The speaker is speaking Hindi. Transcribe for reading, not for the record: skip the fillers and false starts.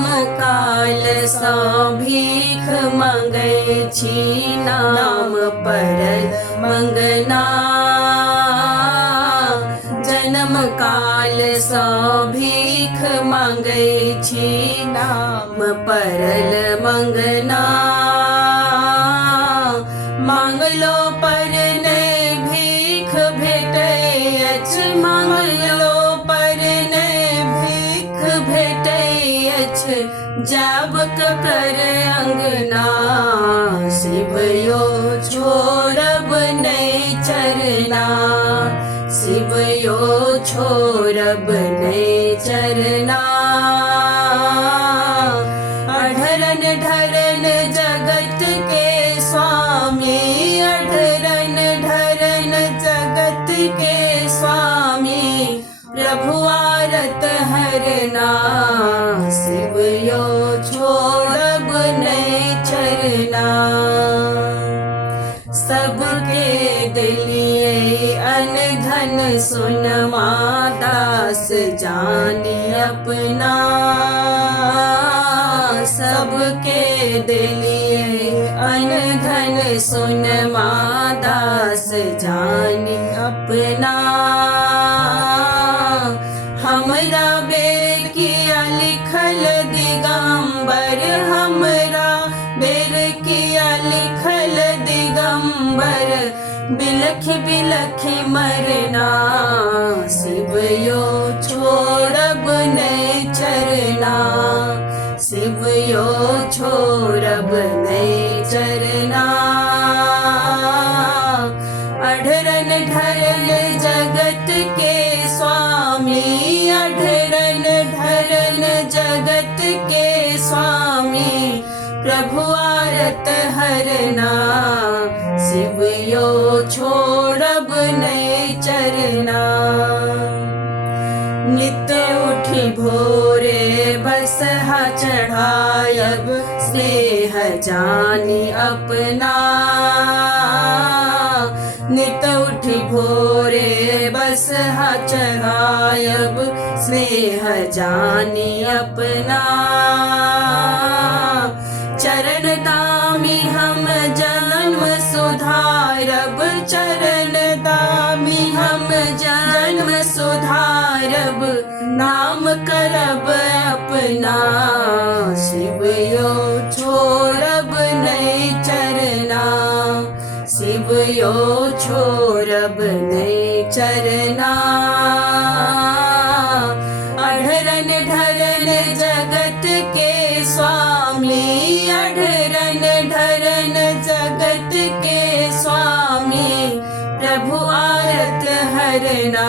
जन्म काल सा भीख मांगै छी, नाम परल मंगना। जन्म काल सा भीख मांगै छी, नाम परल मंगना। मांगलो पर नहि भीख भेटै अछि, मांगलो पर नहि भीख भेटै अछि। जाब ककर अंगना, शिव यो छोड़ब नहि चरना। शिव यो छोड़ब नहीं चरना। अढरन ढरन जगत के स्वामी, अढरन ढरन जगत के स्वामी। प्रभु आरत हरना, शिव यो छोड़ब नहीं चरना। सबके दिलिए अन धन सुनमा, दास जानी अपना। सबके दिलिए अन धन सुनमा, दास जानी अपना। हमरा बेर किया लिखल दिगंबर, हमरा बेर किया लिखल दिगंबर। बिलख बिलख मरना, शिव यो छोड़ब नहीं चरना। शिव यो छोड़ब नहीं चरना। अढरन ढरन जगत के स्वामी, अढरन ढरन जगत के स्वामी। प्रभु आरत हरना, शिव यो छोड़ब नहीं चरना। नित उठी भोरे बसहा चढ़ायब, स्नेह जानी अपना। नित उठी भोरे बसहा चढ़ायब, स्नेह जानी अपना। चरण दामी हम जन्म सुधारब, चरण दामी हम जन्म सुधारब। नाम करब अपना, शिव यो छोड़ब नहीं चरना। शिव यो छोड़ब नहीं चरना। अढरन ढरन जगत के स्वामी, अढरन ढरन जगत के स्वामी। प्रभु आरत हरना,